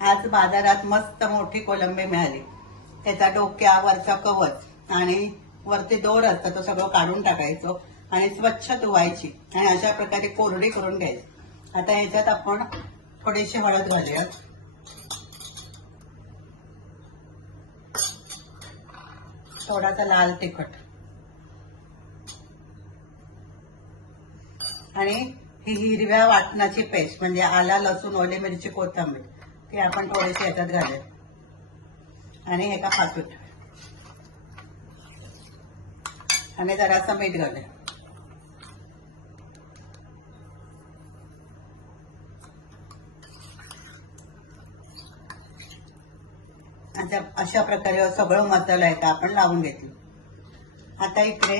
आज बाजारात मस्त मोठी कोलंबी मिळाली. त्याचा डोक्या वरचा कवच आणि वरती दोर असतं तो सगळं काढून टाकायचं आणि स्वच्छ धुवायची आणि अशा प्रकारे कोरडी करून घ्यायची. आता ह्याच्यात आपण थोडीशी हळद घालूया, थोडासा लाल तिखट आणि ही हिरव्या वाटणाची पेस्ट म्हणजे आला लसूण ओली मिरची कोथिंबीर ती आपण थोडीशी ह्याच्यात घालूया आणि एका पाचूट आणि जरासं मीठ घालूया. अशा प्रकारे सगळं मसाला आहे का आपण लावून घेतलं. आता इकडे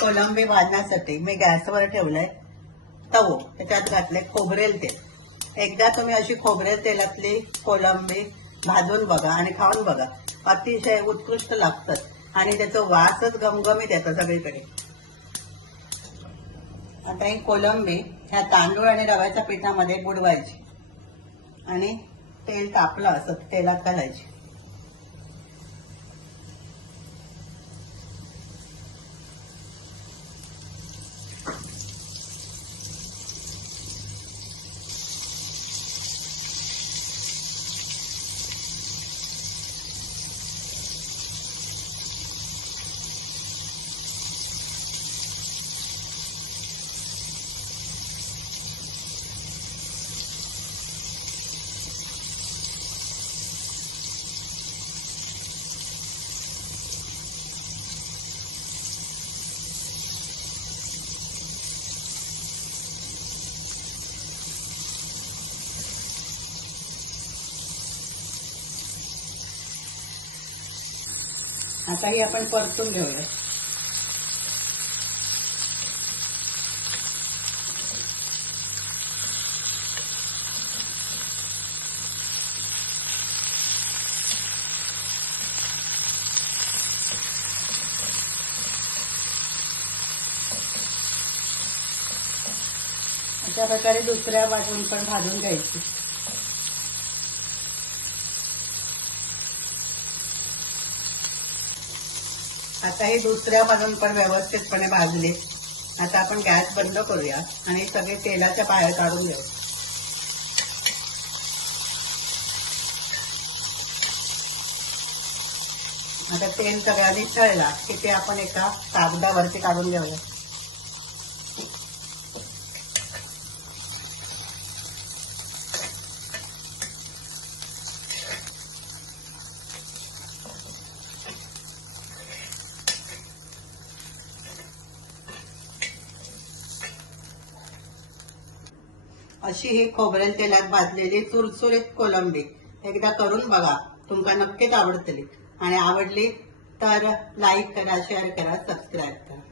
कोलंबी भाजण्यासाठी मी गॅसवर ठेवलंय तवो, त्याच्यात घातले खोबरेल तेल. एकदा तुम्ही अशी खोबरेल तेलातली कोलंबी भाजून बघा आणि खाऊन बघा, अतिशय उत्कृष्ट लागतात आणि त्याचा वासच गमगमीत येतो सगळीकडे. आता ही कोलंबी ह्या तांदूळ आणि रव्याच्या पिठामध्ये बुडवायची आणि तेल तापलं असं तेलात घालायची. आता ही आपण परतून घेऊया. अशा प्रकारे दुसऱ्या बाजून पण भाजून घ्यायची. आता ही दुसऱ्या बाजून पण व्यवस्थितपणे भाजली. आता आपण गॅस बंद करूया आणि सगळे तेलाच्या बाहेर काढून घेऊ. आता तेल सगळ्यांनी तळला की ते आपण एका कागदावरती काढून घेऊया. अशी ही खोबरेल तेलात भाजलेली चुरचुरीत कोलंबी एकदा करून बघा, तुमका नक्कीच आवडतली आणि आवडली तर लाईक करा, शेअर करा, सबस्क्राईब करा.